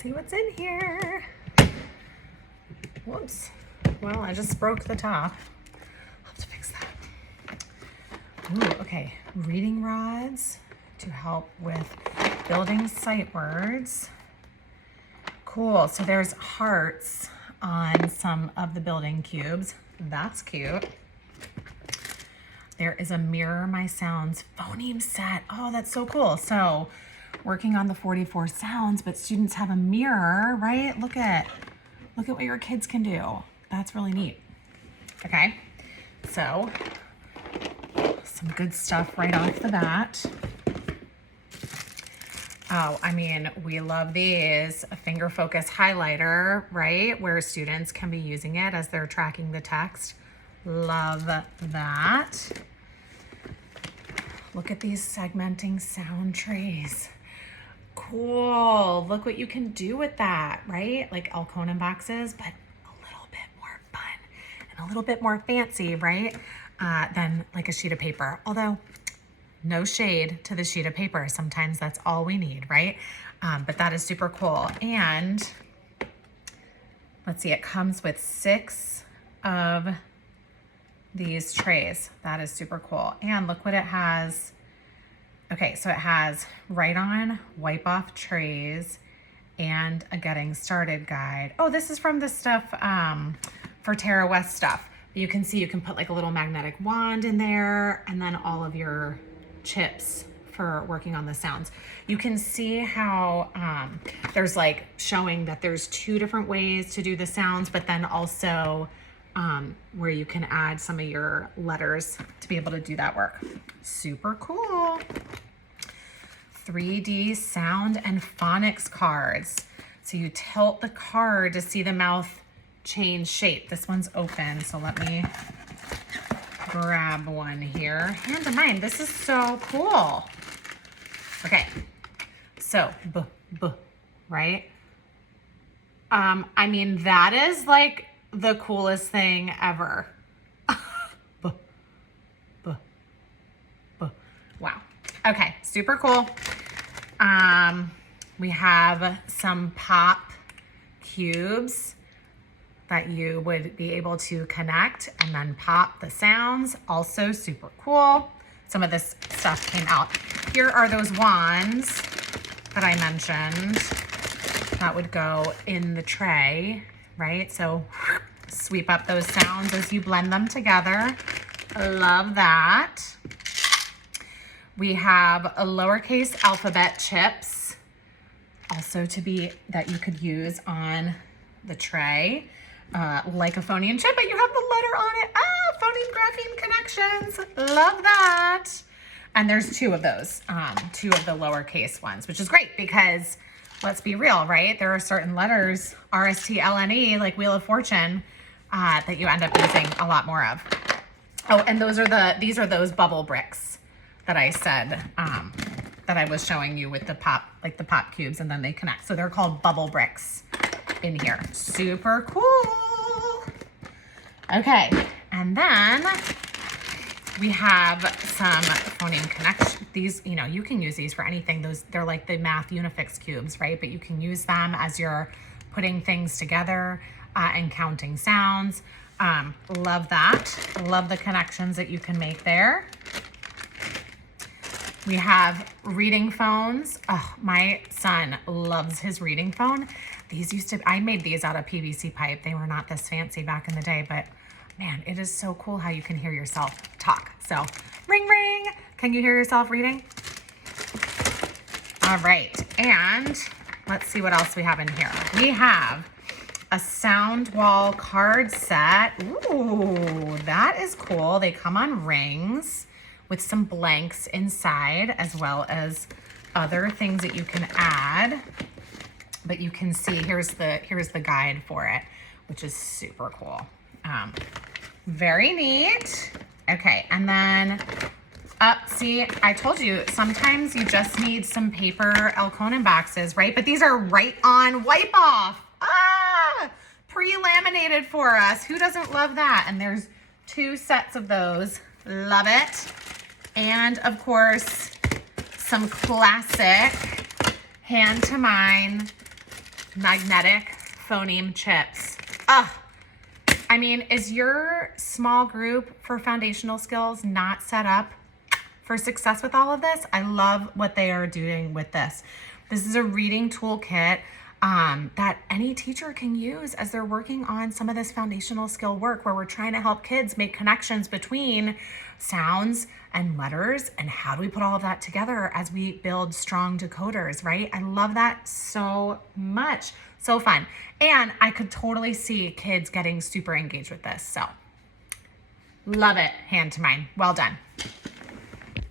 see what's in here. Whoops. Well, I just broke the top. I'll have to fix that. Ooh, okay. Reading rods to help with building sight words. Cool. So there's hearts on some of the building cubes. That's cute. There is a Mirror My Sounds phoneme set. Oh, that's so cool. So working on the 44 sounds, but students have a mirror, right? Look at what your kids can do. That's really neat. Okay, so some good stuff right off the bat. Oh, I mean, we love these. A finger focus highlighter, right? Where students can be using it as they're tracking the text. Love that. Look at these segmenting sound trays. Cool. Look what you can do with that, right? Like Alconin boxes, but a little bit more fun and a little bit more fancy, right? Than like a sheet of paper. Although, no shade to the sheet of paper. Sometimes that's all we need, right? But that is super cool. And let's see, it comes with 6 of these trays. That is super cool. And look what it has. Okay, so it has write on, wipe off trays, and a getting started guide. Oh, this is from the stuff for Tara West stuff. You can see you can put like a little magnetic wand in there and then all of your chips for working on the sounds. You can see how there's like showing that there's 2 different ways to do the sounds, but then also where you can add some of your letters to be able to do that work. Super cool. 3D Sound and Phonics cards. So you tilt the card to see the mouth change shape. This one's open, so let me grab one here. Hand2Mind, this is so cool. Okay, so right? I mean, that is like the coolest thing ever. Wow. Okay, super cool. We have some pop cubes that you would be able to connect and then pop the sounds. Also super cool. Some of this stuff came out. Here are those wands that I mentioned that would go in the tray, right? So sweep up those sounds as you blend them together. Love that. We have a lowercase alphabet chips, also that you could use on the tray, like a phoneme chip, but you have the letter on it. Phoneme grapheme connections. Love that. And there's 2 of those, 2 of the lowercase ones, which is great because let's be real, right? There are certain letters, RSTLNE, like Wheel of Fortune, that you end up using a lot more of. Oh, and these are those bubble bricks that I said, that I was showing you with the pop cubes, and then they connect. So they're called bubble bricks in here. Super cool. Okay, and then we have some phoneme connection. These, you can use these for anything. They're like the math Unifix cubes, right? But you can use them as you're putting things together and counting sounds. Love that. Love the connections that you can make there. We have reading phones. Oh, my son loves his reading phone. I made these out of PVC pipe. They were not this fancy back in the day, but man, it is so cool how you can hear yourself talk. So ring, ring. Can you hear yourself reading? All right. And let's see what else we have in here. We have a sound wall card set. Ooh, that is cool. They come on rings with some blanks inside, as well as other things that you can add. But you can see, here's the guide for it, which is super cool. Very neat. Okay, and then see, I told you, sometimes you just need some paper Alconin boxes, right? But these are right on wipe off. Pre-laminated for us. Who doesn't love that? And there's 2 sets of those. Love it. And of course, some classic Hand2Mind magnetic phoneme chips. Ugh. I mean, is your small group for foundational skills not set up for success with all of this? I love what they are doing with this. This is a reading toolkit that any teacher can use as they're working on some of this foundational skill work, where we're trying to help kids make connections between sounds and letters, and how do we put all of that together as we build strong decoders, right? I love that so much. So fun. And I could totally see kids getting super engaged with this. So love it, Hand2Mind. Well done.